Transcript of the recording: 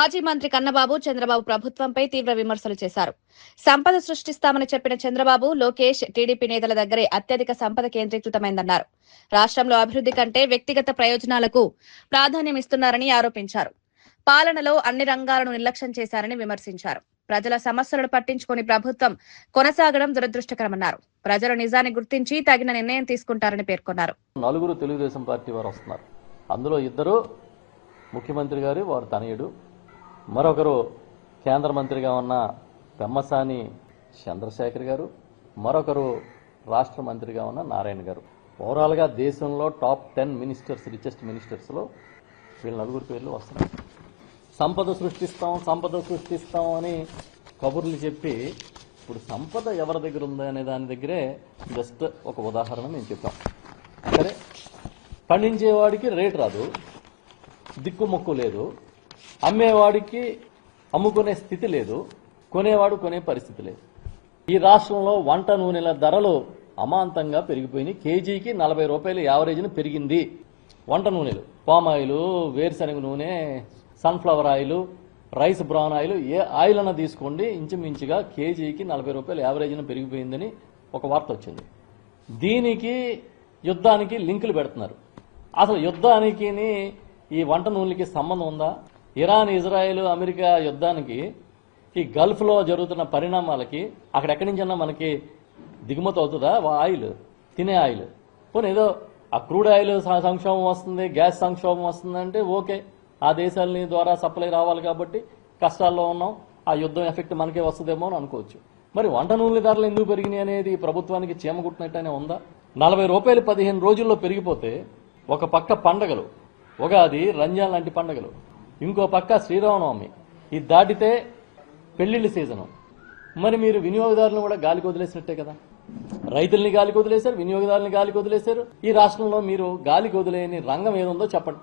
మాజీ మంత్రి కన్నబాబు చంద్రబాబు ప్రభుత్వంపై తీవ్ర విమర్శలు చేశారు. సంపద సృష్టిస్తామని చెప్పిన చంద్రబాబు, లోకేష్, టీడీపీ నేతల దగ్గరే అత్యధిక సంపద కేంద్రీకృతమైందన్నారు. రాష్ట్రంలో అభివృద్ధి కంటే వ్యక్తిగత ప్రయోజనాలకు ప్రాధాన్యమిస్తున్నారని ఆరోపించారు. పాలనలో అన్ని రంగాలను నిర్లక్ష్యం చేశారని విమర్శించారు. ప్రజల సమస్యలను పట్టించుకుని ప్రభుత్వం కొనసాగడం దురదృష్టకరమన్నారు. ప్రజలు నిజాన్ని గుర్తించి తగిన నిర్ణయం తీసుకుంటారని పేర్కొన్నారు. నలుగురు తెలుగుదేశం పార్టీ వారు వస్తున్నారు. అందులో ఇద్దరు ముఖ్యమంత్రి గారు, వారు తనయుడు, మరొకరు కేంద్ర మంత్రిగా ఉన్న పెమ్మసాని చంద్రశేఖర్ గారు, మరొకరు రాష్ట్ర మంత్రిగా ఉన్న నారాయణ గారు. ఓవరాల్గా దేశంలో టాప్ 10 మినిస్టర్స్, రిచెస్ట్ మినిస్టర్స్లో వీళ్ళ నలుగురు పేర్లు వస్తున్నారు. సంపద సృష్టిస్తాం అని కబుర్లు చెప్పి ఇప్పుడు సంపద ఎవరి దగ్గర ఉంది అనే దాని దగ్గరే జస్ట్ ఒక ఉదాహరణ మేము చెప్పాం. సరే, పండించేవాడికి రేటు రాదు, దిక్కుమొక్కు లేదు, అమ్మేవాడికి అమ్ముకునే స్థితి లేదు, కొనేవాడు కొనే పరిస్థితి లేదు. ఈ రాష్ట్రంలో వంట నూనెల ధరలు అమాంతంగా పెరిగిపోయినాయి. కేజీకి 40 రూపాయలు యావరేజ్ని పెరిగింది. వంట నూనెలు, పామాయిల్, వేరుశనగ నూనె, sunflower oil, rice bran oil, ఏ ఆయిల్ అన్నా తీసుకోండి, ఇంచుమించుగా కేజీకి 40 రూపాయలు యావరేజ్ని పెరిగిపోయిందని ఒక వార్త వచ్చింది. దీనికి యుద్ధానికి లింకులు పెడుతున్నారు. అసలు యుద్ధానికి ఈ వంట నూనెలకి సంబంధం ఉందా? ఇరాన్, ఇజ్రాయెల్, అమెరికా యుద్ధానికి ఈ గల్ఫ్లో జరుగుతున్న పరిణామాలకి అక్కడెక్కడి నుంచన్నా మనకి దిగుమతి అవుతుందా ఆయిల్, తినే ఆయిల్? పోనీ ఏదో ఆ క్రూడ్ ఆయిల్ సంక్షోభం వస్తుంది, గ్యాస్ సంక్షోభం వస్తుందంటే ఓకే, ఆ దేశాలని ద్వారా సప్లై రావాలి కాబట్టి కష్టాల్లో ఉన్నాం, ఆ యుద్ధం ఎఫెక్ట్ మనకే వస్తుందేమో అని అనుకోవచ్చు. మరి వంట నూనెల ధరలు ఎందుకు పెరిగినాయి అనేది ప్రభుత్వానికి చీమ కుట్టినట్టనే ఉందా? 40 రూపాయలు 15 రోజుల్లో పెరిగిపోతే ఒక పక్క పండగలు, ఉగాది, రంజాన్ లాంటి పండగలు, ఇంకో పక్క శ్రీరామనవమి, ఇది దాటితే పెళ్లిళ్ళ సీజను. మరి మీరు వినియోగదారులను కూడా గాలికి వదిలేసినట్టే కదా. రైతుల్ని గాలికి వదిలేశారు, వినియోగదారులని గాలికి వదిలేశారు. ఈ రాష్ట్రంలో మీరు గాలికి వదిలేని రంగం ఏదుందో చెప్పండి.